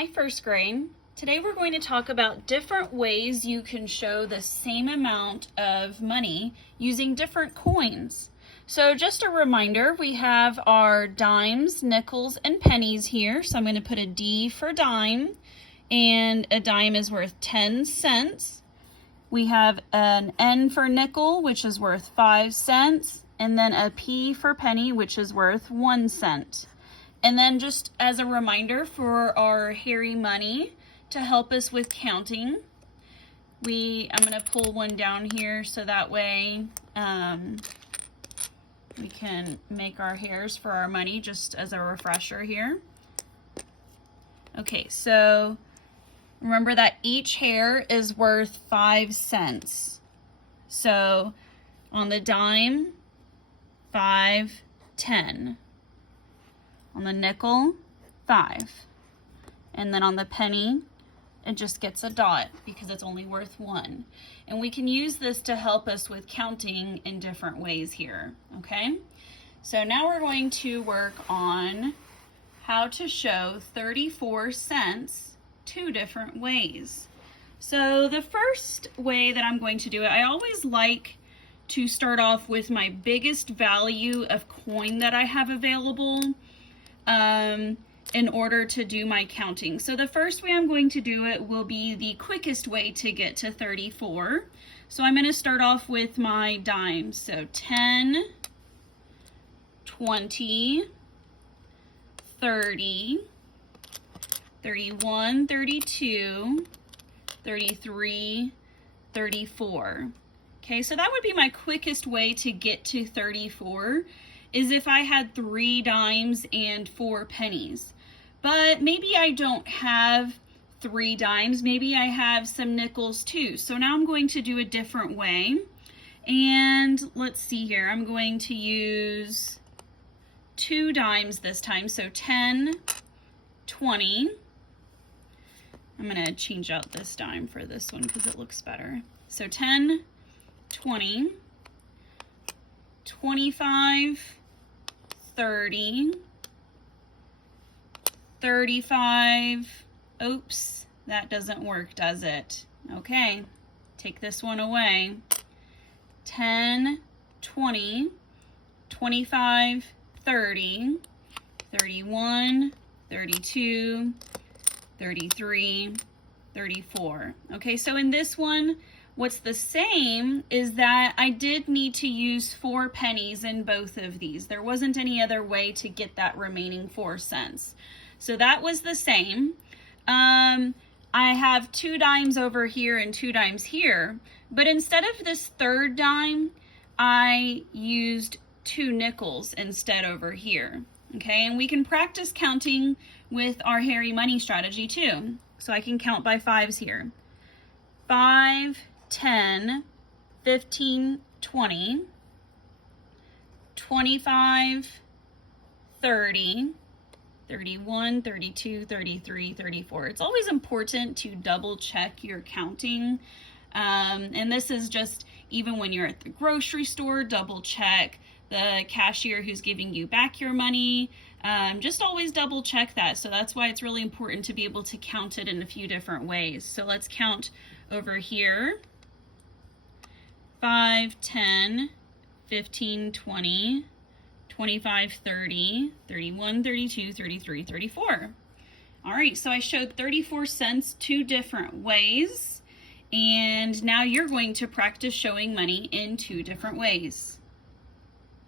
Hi, first grade. Today we're going to talk about different ways you can show the same amount of money using different coins. So just a reminder, we have our dimes, nickels, and pennies here. So I'm going to put a D for dime, and a dime is worth 10 cents. We have an N for nickel, which is worth 5 cents, and then a P for penny, which is worth 1 cent. And then just as a reminder for our hairy money to help us with counting, I'm going to pull one down here so that way we can make our hairs for our money just as a refresher here. Okay, so remember that each hair is worth 5 cents. So on the dime, 5, 10. On the nickel, 5. And then on the penny, it just gets a dot because it's only worth 1. And we can use this to help us with counting in different ways here, okay? So now we're going to work on how to show 34 cents 2 different ways. So the first way that I'm going to do it, I always like to start off with my biggest value of coin that I have available in order to do my counting. So the first way I'm going to do it will be the quickest way to get to 34. So I'm going to start off with my dimes. So 10, 20, 30, 31, 32, 33, 34. Okay, so that would be my quickest way to get to 34. Is if I had 3 dimes and 4 pennies. But maybe I don't have 3 dimes, maybe I have some nickels too. So now I'm going to do a different way. And let's see here, I'm going to use 2 dimes this time. So 10, 20. I'm gonna change out this dime for this one because it looks better. So 10, 20, 25, 30, 35, oops, that doesn't work, does it? Okay, take this one away. 10, 20, 25, 30, 31, 32, 33, 34. Okay, so in this one, what's the same is that I did need to use 4 pennies in both of these. There wasn't any other way to get that remaining 4 cents. So that was the same. I have 2 dimes over here and 2 dimes here, but instead of this third dime, I used 2 nickels instead over here. Okay, and we can practice counting with our hairy money strategy too. So I can count by 5s here. 5, 10, 15, 20, 25, 30, 31, 32, 33, 34. It's always important to double check your counting. And this is just even when you're at the grocery store, double check the cashier who's giving you back your money. Just always double check that. So that's why it's really important to be able to count it in a few different ways. So let's count over here. 5, 10, 15, 20, 25, 30, 31, 32, 33, 34. All right, so I showed 34 cents 2 different ways, and now you're going to practice showing money in 2 different ways.